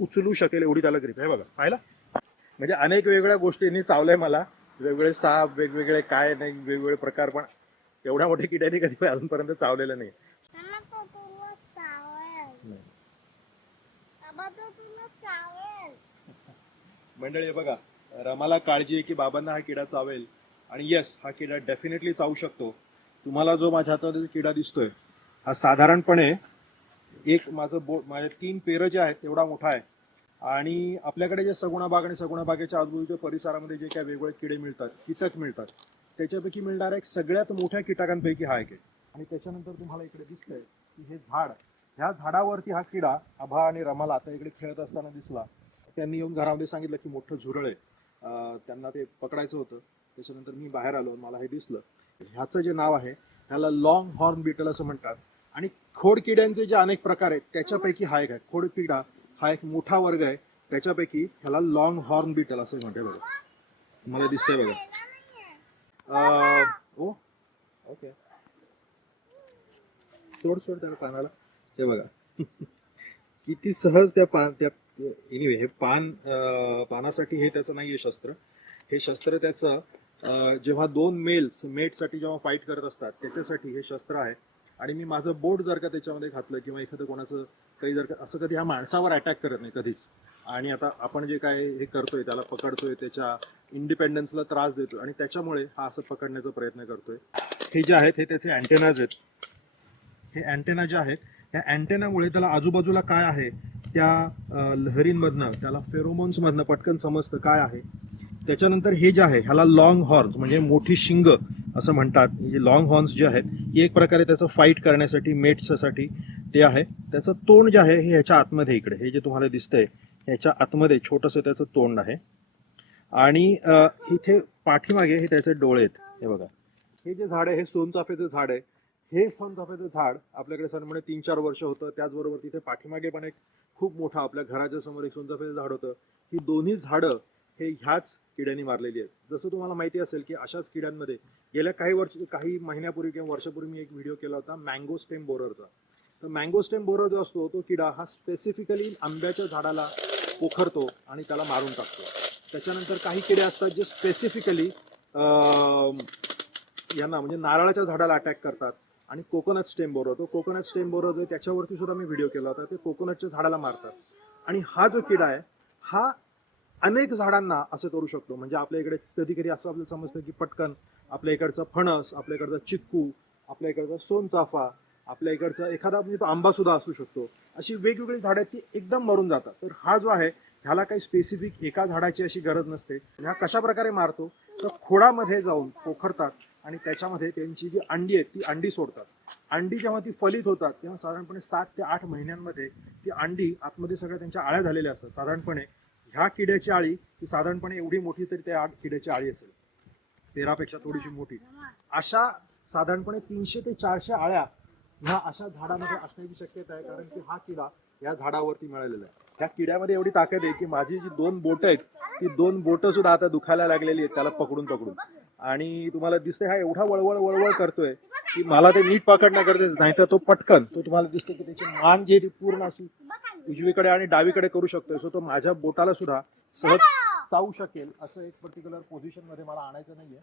उचलू शकेल एवढी त्याला ग्रीप आहे. बघा पाहिलं, म्हणजे अनेक वेगवेगळ्या गोष्टींनी चावलंय मला, वेगवेगळे साप, वेगवेगळे काय नाही, वेगवेगळे प्रकार, पण एवढ्या मोठ्या किड्याने कधी अजूनपर्यंत चावलेलं नाही. मंडळी बघा, रमाला काळजी आहे की बाबांना हा किडा चावेल, आणि यस, हा किडा डेफिनेटली चावू शकतो. तुम्हाला जो माझ्या हातामध्ये किडा दिसतोय हा साधारणपणे एक माझे 3 पेरं जे आहेत तेवढा मोठा आहे. आणि आपल्याकडे जे सगुणा बाग आणि सगुणा बागेच्या आजूबाजूच्या परिसरामध्ये जे काही वेगवेगळे किडे मिळतात, कीटक मिळतात, त्याच्यापैकी मिळणारा एक सगळ्यात मोठ्या कीटकांपैकी हा एक आहे. आणि त्याच्यानंतर तुम्हाला इकडे दिसतंय की हे झाड, ह्या झाडावरती हा किडा आभा आणि रमाला आता इकडे खेळत असताना दिसला. त्यांनी येऊन घरामध्ये सांगितलं की मोठं झुरळ आहे, त्यांना ते पकडायचं होतं. त्याच्यानंतर मी बाहेर आलो, मला हे दिसलं. ह्याचं जे नाव आहे ह्याला लॉंग हॉर्न बीटल असं म्हणतात. आणि खोडकिड्यांचे जे अनेक प्रकार आहेत त्याच्यापैकी हा एक आहे. खोडकिडा हा एक मोठा वर्ग आहे, त्याच्यापैकी ह्याला लॉंग हॉर्न बीटल असं म्हणते. बघा मला दिसतंय बघा. ओ ओके, सोड त्या पानाला. हे बघा किती सहज त्या एनिवे हे पानासाठी हे त्याचं नाहीये शस्त्र. हे शस्त्र त्याचं जेव्हा 2 मेल्स मेटसाठी जेव्हा फाईट करत असतात त्याच्यासाठी हे शस्त्र आहे. आणि मी माझं बोट जर का त्याच्यामध्ये घातलं किंवा एखादं कोणाचं काही जर का असं, कधी हा माणसावर अटॅक करत नाही कधीच. आणि आता आपण जे काय हे करतोय, त्याला पकडतोय, त्याच्या इंडिपेंडन्सला त्रास देतोय, आणि त्याच्यामुळे हा असं पकडण्याचा प्रयत्न करतोय. हे जे आहेत हे त्याचे अँटेनाज आहेत. हे अँटेना जे आहेत त्या अँटेनामुळे त्याला आजूबाजूला काय आहे त्या लहरींमधनं, त्याला फेरोमोन्समधनं पटकन समजतं काय आहे. त्याच्यानंतर हे जे आहे ह्याला लॉंग हॉर्न्स म्हणजे मोठी शिंग असं म्हणतात. हे लॉंग हॉर्न्स जे आहेत ही एक प्रकारे त्याचं फाईट करण्यासाठी, मेट्ससाठी ते आहे. त्याचं तोंड जे आहे हे ह्याच्या आतमध्ये, इकडे हे जे तुम्हाला दिसतंय ह्याच्या आतमध्ये छोटंसं त्याचं तोंड आहे. आणि इथे पाठीमागे हे त्याचे डोळे आहेत. हे बघा, हे जे झाड आहे हे सोनचाफ्याचं झाड आहे. हे सोनचाफ्याचं झाड आपल्याकडे साधारणपणे 3-4 वर्ष होतं. त्याचबरोबर तिथे पाठीमागे पण एक खूप मोठं आपल्या घराच्या समोर एक सोनचाफ्याचं झाड होतं. ही दोन्ही झाडं हे ह्याच किड्यांनी मारलेली आहेत. जसं तुम्हाला माहिती असेल की अशाच किड्यांमध्ये गेल्या काही महिन्यापूर्वी किंवा वर्षापूर्वी मी एक व्हिडिओ केला होता मँगो स्टेम बोररचा. तर मँगो स्टेम बोरर जो असतो तो किडा हा स्पेसिफिकली आंब्याच्या झाडाला पोखरतो आणि त्याला मारून टाकतो. त्याच्यानंतर काही किडे असतात जे स्पेसिफिकली यांना म्हणजे नारळाच्या झाडाला अटॅक करतात. आणि कोकोनट स्टेम बोरर, तो कोकोनट स्टेम बोरर जो त्याच्यावरती सुद्धा मी व्हिडिओ केला होता, ते कोकोनटच्या झाडाला मारतात. आणि हा जो किडा आहे हा अनेक झाडांना असं करू शकतो. म्हणजे आपल्या इकडे कधी कधी असं आपल्याला समजतं की पटकन आपल्या इकडचा फणस, आपल्या इकडचा चिक्कू, आपल्या इकडचा सोनचाफा, आपल्या इकडचा एखादा म्हणजे तो आंबा सुद्धा असू शकतो, अशी वेगवेगळी झाडं आहेत ती एकदम मरून जातात. तर हा जो आहे ह्याला काही स्पेसिफिक एका झाडाची अशी गरज नसते. हा कशा प्रकारे मारतो तर खोडामध्ये जाऊन पोखरतात आणि त्याच्यामध्ये त्यांची जी अंडी आहेत ती अंडी सोडतात. अंडी जेव्हा ती फलित होतात तेव्हा साधारणपणे 7 ते 8 महिन्यांमध्ये ती अंडी आतमध्ये सगळ्या त्यांच्या आळ्या झालेल्या असतात. साधारणपणे ह्या किड्याची आळी ही साधारणपणे एवढी मोठी तरी त्या किड्याची आळी असेल, पेरापेक्षा थोडीशी मोठी. अशा साधारणपणे 300 ते 400 आळ्या ह्या अशा झाडामध्ये असण्याची शक्यता आहे, कारण की हा किडा या झाडावरती मिळालेला आहे. ह्या किड्यामध्ये एवढी ताकद आहे की माझी जी 2 बोटं आहेत ती 2 बोटं सुद्धा आता दुखायला लागलेली आहेत त्याला पकडून पकडून. आणि तुम्हाला दिसतंय हा एवढा वळवळ करतोय की मला ते नीट पकडणं गरजेचं नाही, तर तो पटकन तो तुम्हाला दिसतं की त्याची मान जी ती पूर्ण अशी उजवीकडे आणि डावीकडे करू शकतोय. सो तो माझ्या बोटाला सुद्धा सहज चावू शकेल असं एक पर्टिक्युलर पोझिशन मध्ये मला आणायचं नाहीये.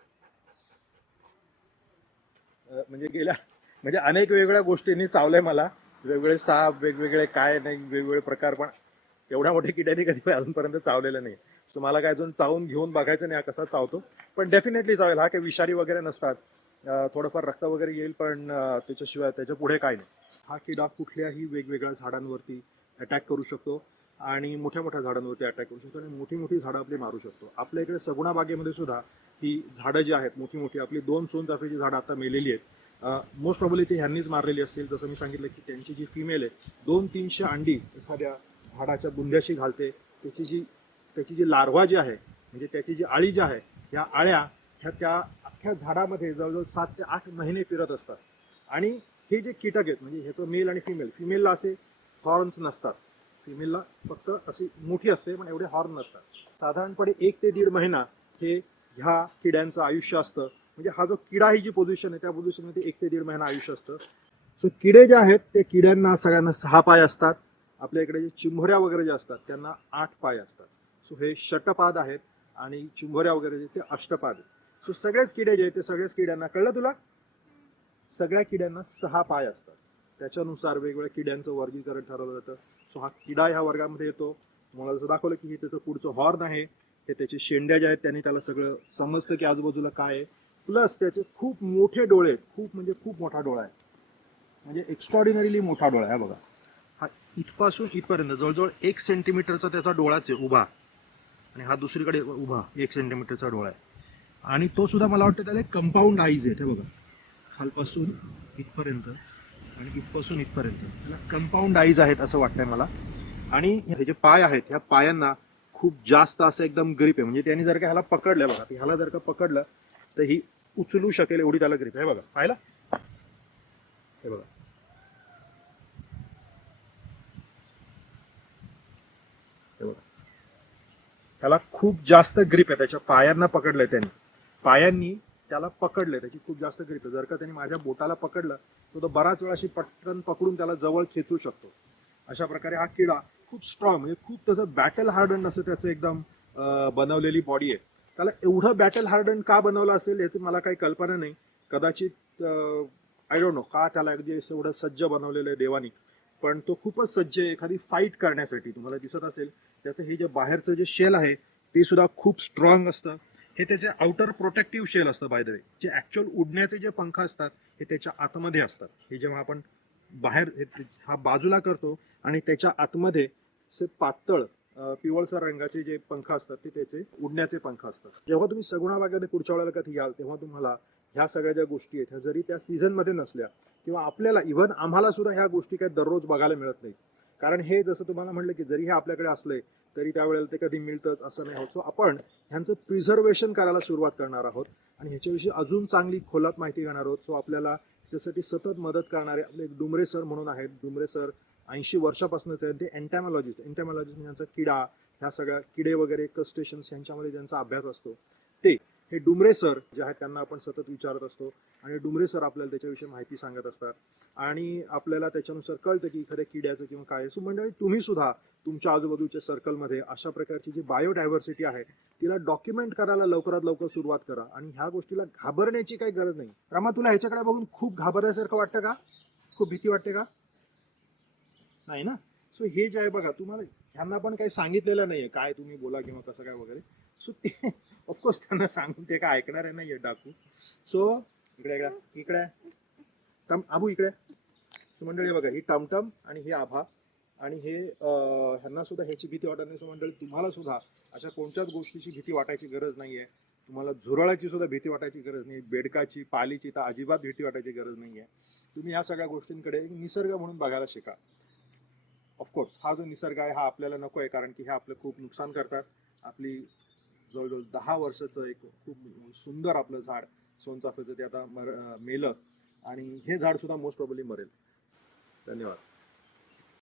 म्हणजे अनेक वेगवेगळ्या गोष्टींनी चावलंय मला, वेगवेगळे साप, वेगवेगळे काय नाही, वेगवेगळे प्रकार, पण एवढ्या मोठ्या किड्याने कधी अजूनपर्यंत चावलेलं नाही. तुम्हाला काय अजून चावून घेऊन बघायचं नाही हा कसा चावतो, पण डेफिनेटली चावेल. हा काही विषारी वगैरे नसतात. थोडंफार रक्त वगैरे येईल, पण त्याच्याशिवाय त्याच्या पुढे काय नाही. हा किडा कुठल्याही वेगवेगळ्या झाडांवरती अटॅक करू शकतो आणि मोठ्या मोठ्या झाडांवरती अटॅक करू शकतो आणि मोठी मोठी झाडं आपली मारू शकतो. आपल्या इकडे सगुणा बागेमध्ये सुद्धा ही झाडं जी आहेत मोठी मोठी, आपली 2 सोनचाफ्याची झाडं आता मेलेली आहेत. मोस्ट प्रॉब्ली ती ह्यांनीच मारलेली असतील. जसं मी सांगितलं की त्यांची जी फिमेल आहे 200-300 अंडी एखाद्या झाडाच्या बुंद्याशी घालते. त्याची जी लार्वा जी आहे म्हणजे त्याची जी आळी जी आहे, ह्या आळ्या ह्या त्या अख्ख्या झाडामध्ये जवळजवळ 7 ते 8 महिने फिरत असतात. आणि हे जे कीटक आहेत म्हणजे ह्याचं मेल आणि फिमेलला असे हॉर्न्स नसतात. फिमेलला फक्त अशी मोठी असते पण एवढे हॉर्न नसतात. साधारणपणे 1 ते 1.5 महिना हे ह्या किड्यांचं आयुष्य असतं. म्हणजे हा जो किडा ही जी पोझिशन आहे त्या पोझिशनमध्ये 1 ते 1.5 महिना आयुष्य असतं. सो किडे जे आहेत ते किड्यांना सगळ्यांना 6 पाय असतात. आपल्या इकडे जे चिंभोऱ्या वगैरे जे असतात त्यांना 8 पाय असतात. सो हे षटपाद आहेत आणि चिंभोऱ्या वगैरे जे ते अष्टपाद आहेत. सो सगळेच किडे जे आहेत ते सगळ्याच किड्यांना, कळलं तुला? सगळ्या किड्यांना 6 पाय असतात. त्याच्यानुसार वेगवेगळ्या किड्यांचं वर्गीकरण ठरवलं जातं. सो हा किडा ह्या वर्गामध्ये येतो. तुम्हाला जसं दाखवलं की हे त्याचं पुढचं हॉर्न आहे, हे त्याची शेंड्या ज्या आहेत त्यांनी त्याला सगळं समजतं की आजूबाजूला काय आहे. प्लस त्याचे खूप मोठे डोळे आहेत, खूप म्हणजे खूप मोठा डोळा आहे, म्हणजे एक्स्ट्रॉर्डिनरीली मोठा डोळा आहे. बघा, हा इथपासून इथपर्यंत जवळजवळ 1 सेंटीमीटरचा त्याचा डोळाच आहे उभा, आणि हा दुसरीकडे उभा 1 सेंटीमीटरचा डोळा आहे. आणि तो सुद्धा मला वाटतं त्याला कंपाऊंड आईज आहेत. हे बघा, खालपासून इथपर्यंत आणि इथपासून इथपर्यंत त्याला कंपाऊंड आईज आहेत असं वाटतंय मला. आणि हे जे पाय आहेत ह्या पायांना खूप जास्त असं एकदम ग्रिप आहे, म्हणजे त्यांनी जर का ह्याला पकडलं, बघा ह्याला जर का पकडलं तर ही उचलू शकेल एवढी त्याला ग्रिप आहे. बघा, पाहिलं? हे बघा, हे बघा, त्याला खूप जास्त ग्रिप आहे. त्याच्या पायांना पकडलंय त्यांनी, पायांनी त्याला पकडलंय, त्याची खूप जास्त ग्रिप आहे. जर का त्यांनी माझ्या बोटाला पकडलं तो बराच वेळा अशी पटकन पकडून त्याला जवळ खेचू शकतो. अशा प्रकारे हा किडा खूप स्ट्रॉंग, म्हणजे खूप त्याचं बॅटल हार्डन असं त्याचं एकदम बनवलेली बॉडी आहे. त्याला एवढं बॅटल हार्डन का बनवलं असेल याची मला काही कल्पना नाही. कदाचित आय डोंट नो का त्याला अगदी एवढं सज्ज बनवलेलं आहे देवानी, पण तो खूपच सज्ज आहे एखादी फाईट करण्यासाठी. तुम्हाला दिसत असेल त्याचं हे जे बाहेरचं जे शेल आहे ते सुद्धा खूप स्ट्रॉंग असतं. हे त्याचे आउटर प्रोटेक्टिव्ह शेल असतं बाय द वे. जे ऍक्च्युअल उडण्याचे जे पंख असतात हे त्याच्या आतमध्ये असतात. हे जेव्हा आपण बाहेर हा बाजूला करतो आणि त्याच्या आतमध्ये असे पातळ पिवळसर रंगाचे जे पंख असतात ते त्याचे उडण्याचे पंख असतात. जेव्हा तुम्ही सगुणा बागेमध्ये पुढच्या वेळेला कधी याल तेव्हा तुम्हाला ह्या सगळ्या ज्या गोष्टी आहेत ह्या जरी त्या सीझनमध्ये नसल्या किंवा आपल्याला इव्हन आम्हाला सुद्धा ह्या गोष्टी काही दररोज बघायला मिळत नाही. कारण हे जसं तुम्हाला म्हटलं की जरी हे आपल्याकडे असले तरी त्यावेळेला ते कधी मिळतंच असं नाही होत. सो आपण ह्यांचं प्रिझर्वेशन करायला सुरुवात करणार आहोत आणि ह्याच्याविषयी अजून चांगली खोलात माहिती घेणार आहोत. सो आपल्याला त्यासाठी सतत मदत करणारे आपले एक डुमरे सर म्हणून आहेत. डुमरे सर 80 वर्षापासूनच आहेत. ते एन्टॅमॉलॉजिस्ट म्हणजे यांचा किडा, ह्या सगळ्या किडे वगैरे क्रस्टेशन्स यांच्यामध्ये ज्यांचा अभ्यास असतो ते हे डुमरे सर जे आहेत त्यांना आपण सतत विचारत असतो आणि डुमरे सर आपल्याला त्याच्याविषयी माहिती सांगत असतात आणि आपल्याला त्याच्यानुसार कळतं की एखाद्या किड्याचं किंवा काय. सो मंडळी, तुम्ही सुद्धा तुमच्या आजूबाजूच्या सर्कलमध्ये अशा प्रकारची जी बायोडायव्हर्सिटी आहे तिला डॉक्युमेंट करायला लवकरात लवकर सुरुवात करा. आणि ह्या गोष्टीला घाबरण्याची काही गरज नाही. रमा, तुला ह्याच्याकडे बघून खूप घाबरल्यासारखं वाटतं का? खूप भीती वाटते का? नाही ना? सो हे जे आहे बघा, तुम्हाला ह्यांना पण काही सांगितलेलं नाहीये काय तुम्ही बोला किंवा कसं काय वगैरे. सो ते ऑफकोर्स त्यांना सांगून ते काय ऐकणार आहे नाहीये डाकू. सो इकडे इकडे इकडे टम आबू इकडे. सो मंडळी बघा, ही टमटम आणि ही आभा आणि हे ह्यांना सुद्धा ह्याची भीती वाटत नाही. सो मंडळी, तुम्हाला सुद्धा अशा कोणत्याच गोष्टीची भीती वाटायची गरज नाहीये. तुम्हाला झुरळाची सुद्धा भीती वाटायची गरज नाही, बेडकाची पालीची तर अजिबात भीती वाटायची गरज नाहीये. तुम्ही या सगळ्या गोष्टींकडे निसर्ग म्हणून बघायला शिका. ऑफकोर्स हा जो निसर्ग आहे हा आपल्याला नको आहे, कारण की हे आपलं खूप नुकसान करतात. आपली जवळजवळ 10 वर्षाचं एक खूप सुंदर आपलं झाड सोनचाफ्याचं ते आता मेलं आणि हे झाड सुद्धा मोस्ट प्रॉब्ली मरेल. धन्यवाद.